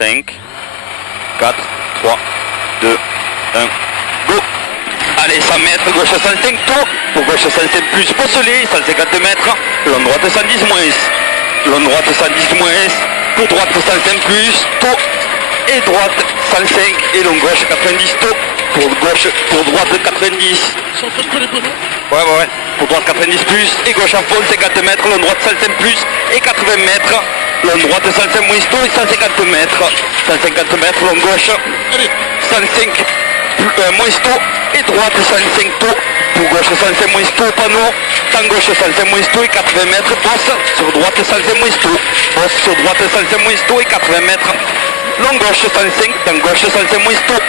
5, 4, 3, 2, 1, go. Allez, 100 mètres, gauche 105 tours, pour gauche 105 plus, pour soleil, 150 mètres, long droite 110 moins, long droite 110 moins, pour droite 105 plus, tour, et droite 105, et long gauche 90 tours, pour droite 90. Ouais, pour droite 90 plus, et gauche à fond 50 mètres, long droite 105 plus, et 80 mètres, long droite 105 moins tour, et 150 mètres, 150 mètres, long gauche, 105 moins tour, et droite 105 tours, pour gauche 105 moins tour, panneau, temps gauche 105 moins tour et 80 mètres, passe sur droite 105 moins tour, passe sur droite 105 moins tour et 80 mètres, long gauche 105, temps gauche 105 moins tour,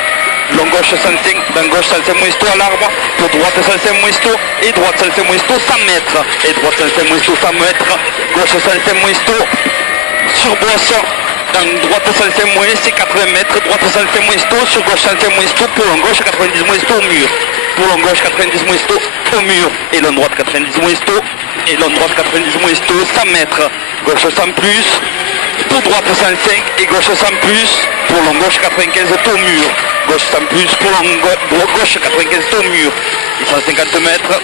long gauche 105, temps gauche 105 moins tour à l'arbre, pour droite 105 moins tour, et droite 105 moins tour 100 mètres, et droite 105 moins tour 100 mètres, gauche 105 moins tour, sur bosse, dans droite 105 moins, c'est 80 mètres, droite 105 moins tour, sur gauche 105 moins tour, pour long gauche 90 moins tour au mur. Pour long gauche 90 moins tour au mur. Et long droite 90 moins tour. Et long droite 90 moins tour, 100 mètres. Gauche 100 plus. Pour droite 105 et gauche 100 plus. Pour long gauche 95 tour au mur. Gauche 100 plus, pour long gauche 95 tour au mur. Et 150 mètres.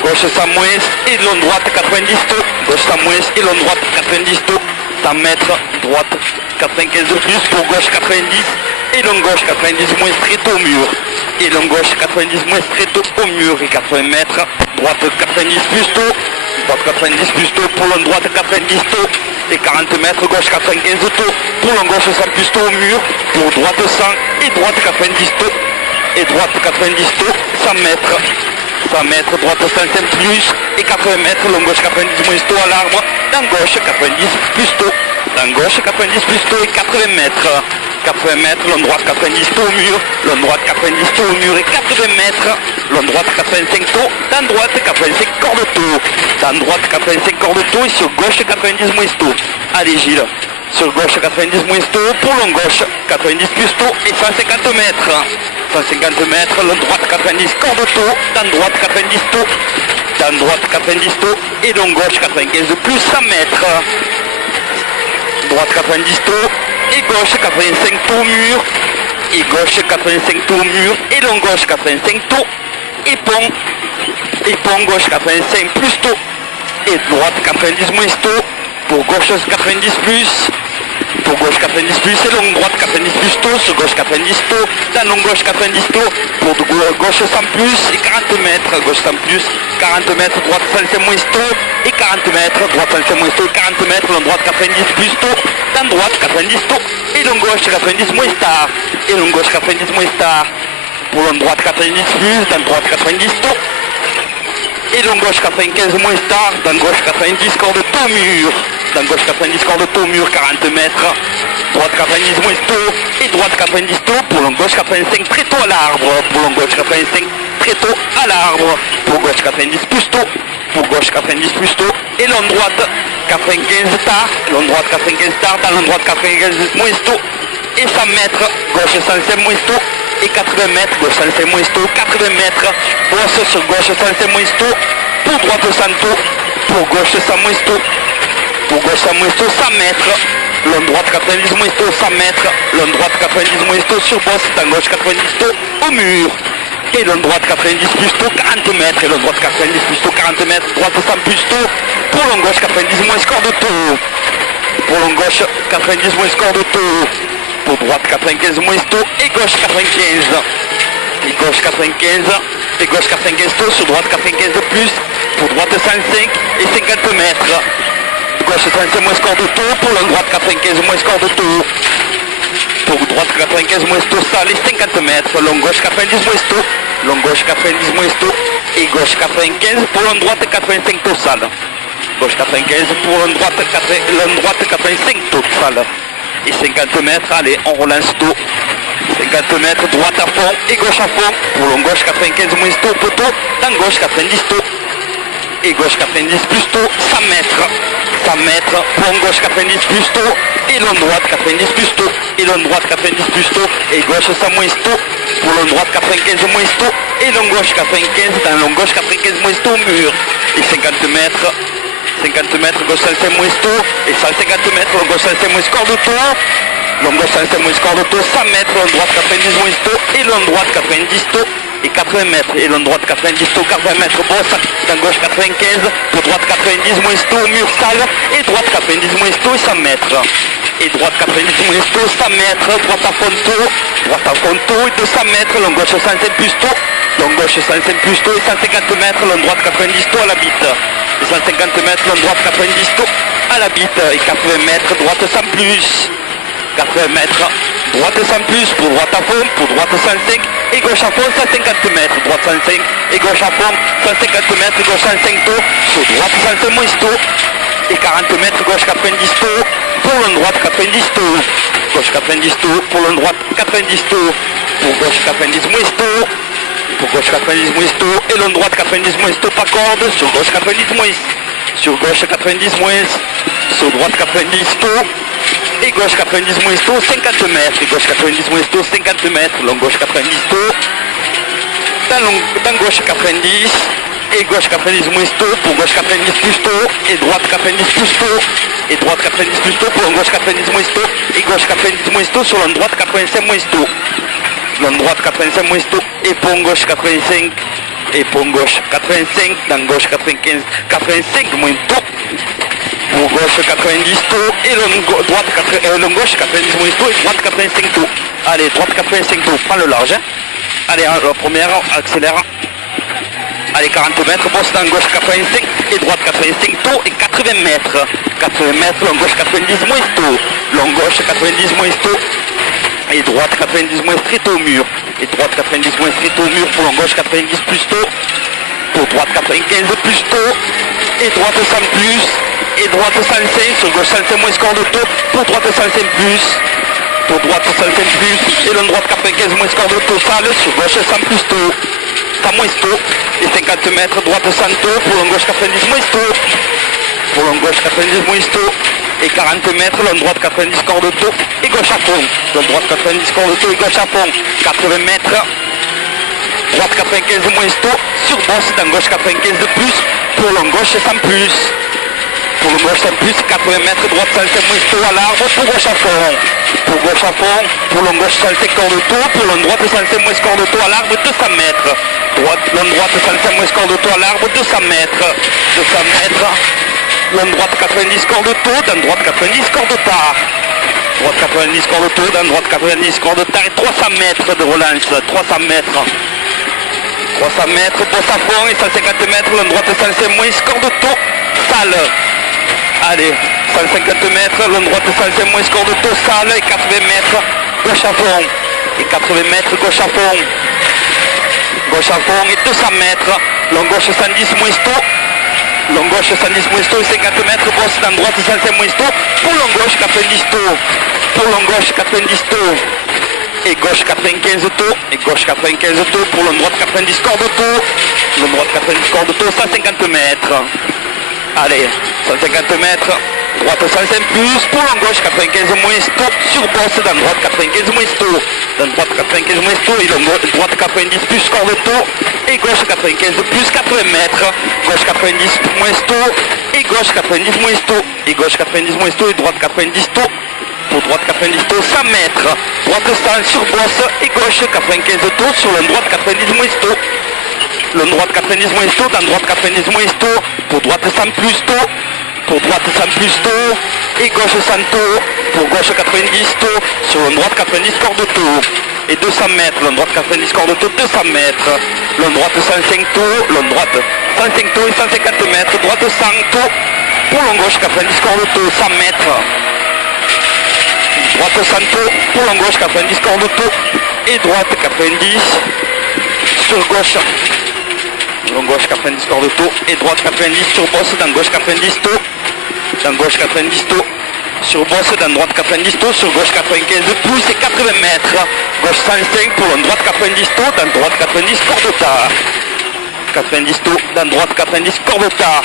Gauche 100 moins et long droite 90 tours. Gauche 100 moins et long droite 90 tours. 100 mètres, droite 95 plus, pour gauche 90 et long gauche 90 moins straight au mur. Et long gauche 90 moins straight au mur et 80 mètres, droite 90 plus tôt, droite 90 plus tôt, pour long droite 90 tôt et 40 mètres, gauche 95 tôt, pour long gauche 100 plus tôt au mur, pour droite 100 et droite 90 tôt et droite 90 tôt, 100 mètres. 100 mètres, droite 105 plus et 80 mètres, long gauche 90 moins tôt à l'arbre, dans gauche 90 plus tôt, dans gauche 90 plus tôt et 80 mètres, 80 mètres, long droite 90 tôt au mur, long droite 90 tôt au mur et 80 mètres, long droite 85 tôt, dans droite 85 cordes tôt, dans droite 85 cordes tôt et sur gauche 90 moins tôt. Allez Gilles, sur gauche 90 moins tôt, pour long gauche 90 plus tôt et 150 mètres. 150 mètres, long droite 90 cordes tôt, dans droite 90 tôt, dans droite 90 tôt et long gauche 95 plus 100 mètres. Droite 90 tôt et gauche 85 tôt au mur, et gauche 85 tôt au mur et long gauche 85 tôt et pont gauche 85 plus tôt et droite 90 moins tôt, pour gauche 90 plus. Pour gauche 90 plus et long droite 90 plus tôt, sur gauche 90 tôt, dans long gauche 90 tôt, pour gauche 100 plus et 40 mètres, gauche 100 plus, 40 mètres, droite 105 moins tôt et 40 mètres, droite 105 moins tôt et 40 mètres, long droite 90 plus tôt, dans droite 90 tôt et long gauche 90 moins tard, et long gauche 90 moins tard, pour long droite 90 plus, dans droite 90 tôt, et long gauche 95 moins tard, dans gauche 90 corps de tôt mur. Dans gauche 90 corps de tôt mur 40 mètres, droite 90 moins tôt et droite 90 tôt, pour long gauche 85 très tôt à l'arbre, pour long gauche 85 très tôt à l'arbre, pour gauche 90 plus tôt, pour gauche 90 plus tôt et long droite 95 tard, long droite 95 tard, dans long droite 95 moins tôt et 100 mètres, gauche 105 moins tôt et 80 mètres, gauche 105 moins tôt, 80 mètres, brosse sur gauche 105 moins tôt, pour droite 100 tôt, pour gauche 100 moins tôt. Pour gauche 100 moins tôt, 100 mètres, long droite 90 moins tôt, 100 mètres, long droite 90 moins tôt sur bosse, dans gauche 90 tôt au mur, et long droite 90 plus tôt, 40 mètres, et long droite 90 plus tôt, 40 mètres, droite 100 plus tôt, pour long gauche 90 moins score de tôt, pour long gauche 90 moins score de tôt, pour droite 95 moins tôt, et gauche 95, et gauche 95, et gauche 95 tôt, sur droite 95 plus, pour droite 105 et 50 mètres. Gauche 35 moins score de taux, pour long droite 95 moins score de taux, pour droite 95 moins taux, ça les 50 mètres, long gauche 90 moins taux, long gauche 90 moins taux, et gauche 95 pour long droite 85 taux sale, gauche 95 pour long droite 85 taux sale, et 50 mètres, allez on relance taux, 50 mètres, droite à fond et gauche à fond, pour long gauche 95 moins taux, poteau, dans gauche 90 taux, et gauche 90 plus tôt, 100 mètres, 100 mètres, pont gauche 90 plus tôt, et long droite 90 plus tôt, et long droite 90 plus tôt, et gauche 100 moins tôt, pour long droite 95 moins tôt, et long gauche 95, dans long gauche 95 moins tôt, mur, et 50 mètres, gauche 105 moins tôt, et 150 mètres, long gauche 105 moins score de tôt, long gauche 105 moins score de taux, 100 mètres, long droite 90 moins taux, et long droite 90 taux, et 80 mètres, et long droite 90 taux, 80 mètres, bosse, dans gauche 95, pour droite 90 moins taux, mur sale, et droite 90 moins taux, et 100 mètres. Et droite 90 moins taux, 100 mètres, droite à fond taux, et 200 mètres, long gauche 105 plus taux, long gauche 105 plus taux, et 150 mètres, long droite 90 taux à la bite. Et 150 mètres, long droite 90 taux à la bite, et 80 mètres, droite 100 plus. 80 mètres, droite 100 plus, pour droite à fond, pour droite 105, et gauche à fond 150 mètres, droite 105, et gauche à fond 150 mètres, gauche 105 taux, sur droite 105 moins taux, et 40 mètres, gauche 90 taux, pour l'on droite 90 taux, gauche 90 taux, pour l'on droite 90 taux, pour gauche 90 moins taux, pour gauche 90 moins taux, et l'on droite 90 moins taux par corde, sur gauche 90 moins, sur gauche 90 moins, sur droite 90 taux, et gauche 90 moins taux, 50 mètres, et gauche 90 moins taux, 50 mètres, long gauche 90 taux, dans gauche 90, et gauche 90 moins taux, pour gauche 90 plus taux, et droite 90 plus taux, et droite 90 plus taux, pour gauche 90 moins taux, et gauche 90 moins taux, sur l'on droite 85 moins taux, l'on droite 85 moins taux, et pour gauche 85, et pour gauche 85, dans gauche 95, 85 moins taux, pour gauche 90 taux, et long gauche 90 moins taux, et droite 85 taux. Allez, droite 85 taux, prends le large. Hein. Allez, la première, accélère. Allez, 40 mètres, bosse dans gauche 85, et droite 85 taux, et 80 mètres. 80 mètres, long gauche 90 moins taux, long gauche 90 moins taux, et droite 90 moins strict au mur. Et droite 90 moins strict au mur, pour long gauche 90 plus taux, pour droite 95 plus taux, et droite 100 plus, et droite 105, sur gauche 105 moins score de taux, pour droite 105 plus, pour droite 105 plus, et l'on droite 95 moins score de taux sale, sur gauche 100 plus taux, 100 moins taux, et 50 mètres, droite 100 taux, pour l'on gauche 90 moins taux, pour l'on gauche 90 moins taux, et 40 mètres, l'on droite 90 score de taux, et gauche à fond, l'on droite 90 score de taux, et gauche à fond, 80 mètres, droite 95 moins taux, sur bosse dans gauche 95 de plus, pour l'on gauche 100 plus. Pour le gauche 100 plus, 80 mètres, droite 105 moins taux à l'arbre, pour gauche à fond. Pour gauche à fond, pour l'on gauche 105 score de taux, pour l'on droite 105 moins score de taux à l'arbre, 200 mètres. L'on droite 105 moins score de taux à l'arbre, 200 mètres. 200 mètres. L'on droite 90 score de taux, dans droite 90 score de tard. Droite 90 score de taux, dans droite 90 score de tard, et 300 mètres de relance, 300 mètres. 300 mètres, bosse à fond, et 150 mètres, l'on droite 105 moins score de taux, sale. Allez, 150 mètres, l'on droite 105 moins score de taux, sale, et 80 mètres, gauche à fond. Et 80 mètres, gauche à fond. Gauche à fond, et 200 mètres, long gauche 110 moins taux. Long gauche 110 moins taux, et 50 mètres, bosse dans droite 105 moins taux, pour long gauche 90 taux. Pour long gauche 90 taux. Et gauche 95 taux, et gauche 95 taux, pour l'on droite 90 score de taux, l'on droite 90 score de taux, 150 mètres. Allez, 150 mètres, droite 105 plus, pour l'on gauche 95 moins taux, sur bosse dans droite 95 moins taux, dans droite 95 moins taux, et droite 90 plus score de taux, et gauche 95 plus 80 mètres, gauche 90 moins taux, et gauche 90 moins taux, et gauche 90 moins taux, et droite 90 taux. Pour droite 90 taux, 100 mètres, droite 100 sur bosse, et gauche 95 taux, sur l'on droite 90 moins taux. L'on droite 90 moins taux, dans droite 90 moins taux, pour droite 100 plus taux, pour droite 100 plus taux, et gauche 100 taux, pour gauche 90 taux, sur l'on droite 90 corps de taux, et 200 mètres, l'on droite 90 corps de taux, 200 mètres, l'on droite 105 taux, l'on droite 105 taux et 150 mètres, droite 100 taux, pour l'on gauche 90 corps de taux, 100 mètres. Droite 100 taux, pour l'on gauche 90 corps de taux, et droite 90, sur gauche, l'on gauche 90 corps de taux, et droite 90 sur bosse, dans gauche 90 taux, dans gauche 90 taux, sur bosse, dans droite 90 taux, sur gauche 95 plus et 80 mètres, gauche 105 pour l'on droite 90 taux, dans droite 90 corps de tard, 90 taux, dans droite 90 corps de tard,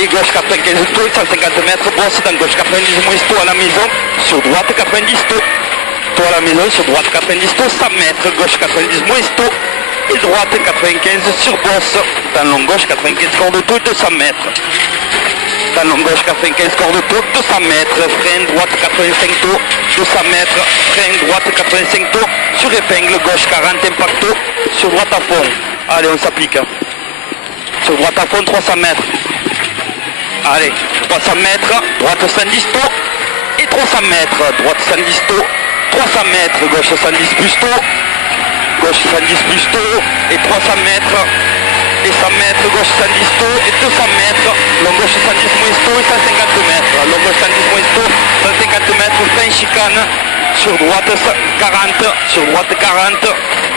et gauche 95 taux, 150 mètres, bosse, dans gauche 90 moins taux à la maison, sur droite 90 taux, taux à la maison, sur droite 90 taux, 100 mètres, gauche 90 moins taux, et droite 95 sur bosse, dans long gauche 95 corps de taux, 200 mètres. dans l'onde gauche 95 corps de tour, 200 mètres, frein droite 85 tours, 200 mètres, frein droite 85 tours, sur épingle gauche 40 impacto, sur droite à fond. Allez, on s'applique. Sur droite à fond 300 mètres. Allez, 300 mètres, droite 110 tours, et 300 mètres, droite 110 tours, 300 mètres, gauche 110 plus tours, gauche 110 plus tours, et 300 mètres, et 100 mètres, gauche 110 tours, et 200 mètres, long gauche 110 moins tours, et 150 mètres, long gauche 110 moins tours, 150 mètres, fin chicane, sur droite 40, sur droite 40,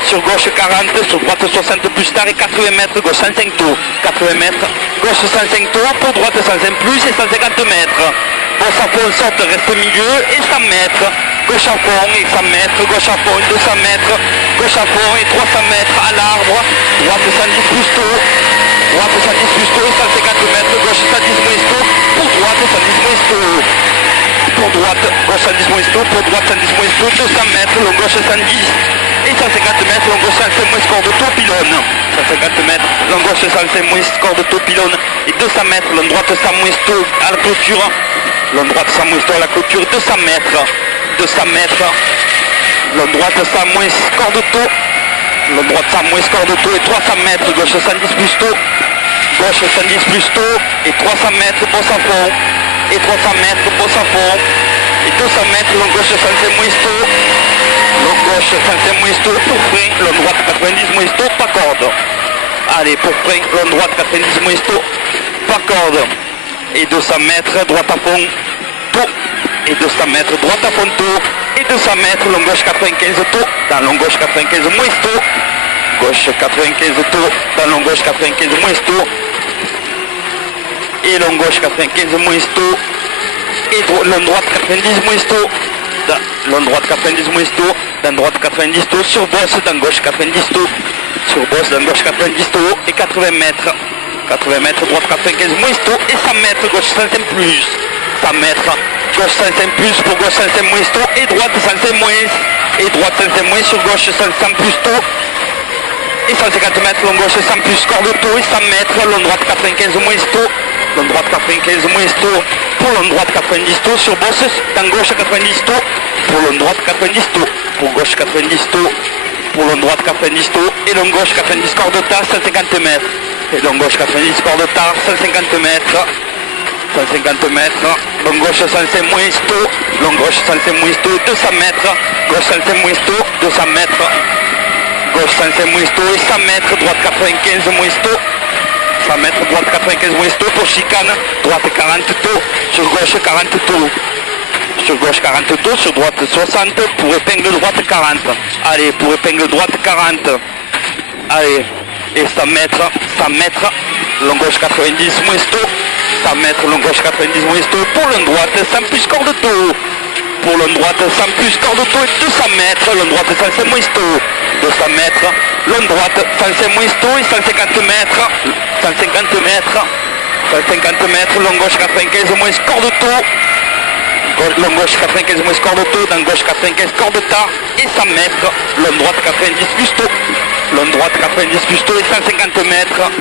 sur gauche 40, sur droite 60 plus tard, et 80 mètres, gauche 105 tours, 80 mètres, gauche 105 tours, pour droite 105 plus, et 150 mètres. Gauche à fond, sorte, reste au milieu, et 100 mètres, gauche à fond, et 100 mètres, gauche à fond, 200 mètres, gauche à fond, et 300 mètres à l'arbre, droite 110 plus tôt, droite 110 plus tôt, et 150 mètres, gauche 110 moins tôt, pour droite 110 moins tôt, pour droite, gauche 110 moins tôt, pour droite 110 moins tôt, 200 mètres, long gauche 110, et 150 mètres, long gauche 105 moins score de taux, pylône, 150 mètres, long gauche 105 moins score de taux, pylône, et 200 mètres, long droite 100 moins tôt, à la clôture, long droite 100 moins tôt à la clôture, 200 mètres, 200 mètres, long droite 100 moins score de taux, long droite 100 moins score de taux, et 300 mètres, gauche 110 plus tôt, gauche 110 plus tôt, et 300 mètres, bosse à fond, et 300 mètres, bosse à fond, et 200 mètres, long gauche 105 moins tôt, long gauche 105 moins tôt, pour frein, long droite 90 moins tôt, pas corde. Allez, pour frein, long droite 90 moins tôt, pas corde. Et 200 mètres, droite à fond, tôt, et 200 mètres, droite à fond, tôt, et 200 mètres, long gauche 95 tôt, dans long gauche 95 moins tôt, gauche 95 tôt, dans long gauche 95 moins tôt, et long gauche 95 moins tôt, et long droite 90 moins tôt, long droite 90 moins tôt, dans droite 90 tôt, sur bosse, dans gauche 90 tôt, sur bosse, dans gauche 90 tôt, et 80 mètres, 80 mètres, droite 95 moins tôt, et 100 mètres, gauche 105 plus, 100 mètres, gauche 105 plus, pour gauche 105 moins tôt, et droite 105 moins, et droite 105 moins, sur gauche 105 plus tôt, et 150 mètres, long gauche 100 plus, corps de taux, et 100 mètres, long droite 95 moins tôt, long droite 95 moins tôt, pour long droite 90 tôt, sur bosse, dans gauche 90 tôt, pour long droite 90 tôt, pour gauche 90 tôt, pour long droite 90 tôt, et long gauche 90 corps de tard, 150 mètres, et long gauche 90 corps de tard, 150 mètres, 150 mètres, long gauche 105 moins tôt, long gauche 105 moins tôt, 200 mètres, gauche 105 moins tôt, 200 mètres, gauche 105 moins tôt, et 100 mètres, droite 95 moins tôt, 100 mètres, droite 95 moins tôt, pour chicane, droite 40 tôt, sur gauche 40 tôt, sur gauche 40 tôt, sur droite 60, pour épingle droite 40, allez, pour épingle droite 40, allez, et 100 mètres, long gauche 90 moins tôt, 100 mètres, long gauche 90 moins tôt, pour long droite 100 plus corps de taux, pour long droite 100 plus corps de taux, et 200 mètres, long droite 105 moins tôt, 200 mètres, long droite 105 moins tôt, et 150 mètres, 150 mètres, 150 mètres, long gauche 95 moins corps de taux, long gauche 95 moins corps de taux, dans gauche 95 corps de tard, et 100 mètres, long droite 90 plus tôt, long droite 90 plus tôt, et 150 mètres,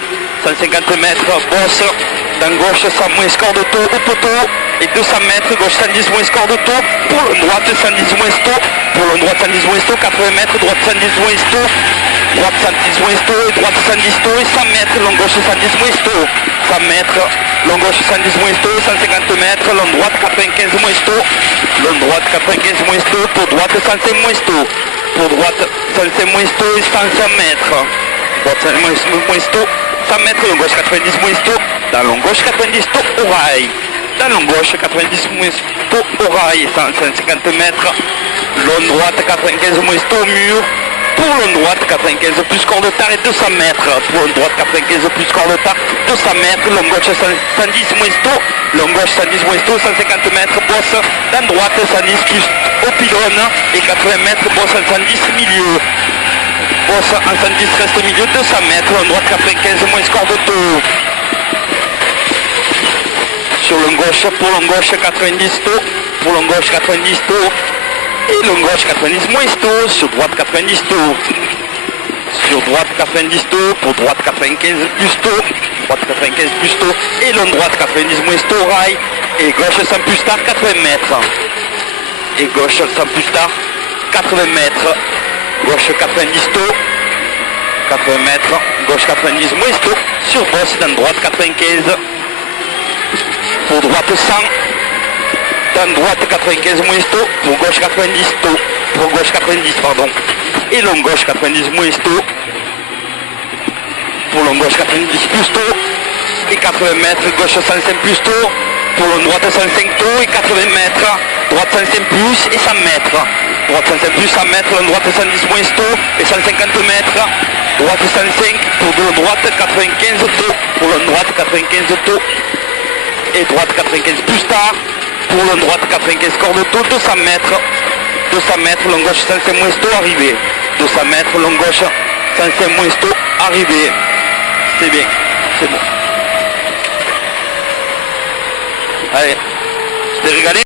150 mètres, bosse, dans gauche 100 moins score de taux, au poteau, et 200 mètres, gauche 110 moins score de taux, pour long droite 110 moins tôt, pour long droite 110 moins tôt, 80 mètres, droite 110 moins tôt, droite 110 moins tôt, et droite 110 tôt, et 100 mètres, long gauche 110 moins tôt, 100 mètres, long gauche 110 moins tôt, 150 mètres, long droite 95 moins tôt, long droite 95 moins tôt, pour droite 105 moins tôt, pour droite 105 moins tôt, et 100 mètres, droite 105 moins tôt, 100 mètres, long gauche 90 moins tôt, dans long gauche 90 tôt, au rail, dans long gauche 90 moins tôt, au rail, 150 mètres, long droite 95 moins tôt, au mur, pour long droite 95 plus corps de tard, et 200 mètres, pour long droite 95 plus corps de tard, 200 mètres, long gauche 110 moins tôt, long gauche 110 moins tôt, 150 mètres, bosse, dans droite 110 plus au pylône, et 80 mètres, bosse 110 milieu, bosse en 110 reste au milieu, 200 mètres, long droite 95 moins corps de taux, sur long gauche, pour long gauche 90 taux, pour long gauche 90 taux, et long gauche 90 moins tôt, sur droite 90 tôt, sur droite 90 tôt, pour droite 95 plus tôt, droite 95 plus tôt, et long droite 90 moins tôt, rail, et gauche 100 plus tard, 80 mètres. Et gauche 100 plus tard, 80 mètres. Gauche 90 tôt, 80 mètres. Gauche 90 moins tôt, sur bosse, dans droite 95. Pour droite 100. Dans droite 95 moins tôt, pour gauche 90 tôt. Pour gauche 90, pardon. Et long gauche 90 moins tôt. Pour long gauche 90 plus tôt. Et 80 mètres, gauche 105 plus tôt. Pour long droite 105 tôt et 80 mètres. Droite 105 plus et 100 mètres. Droite 105 plus 100 mètres, long droite 110 moins tôt et 150 mètres. Droite 105 pour long droite 95 tôt. Pour long droite 95 tôt. Et droite 95 plus tard. Pour long droite 95 corde tôt, 200 mètres. 200 mètres, long gauche 105 moins tôt, arrivé. 200 mètres, long gauche 105 moins tôt, arrivé. C'est bien, c'est bon. Allez, je t'ai régalé.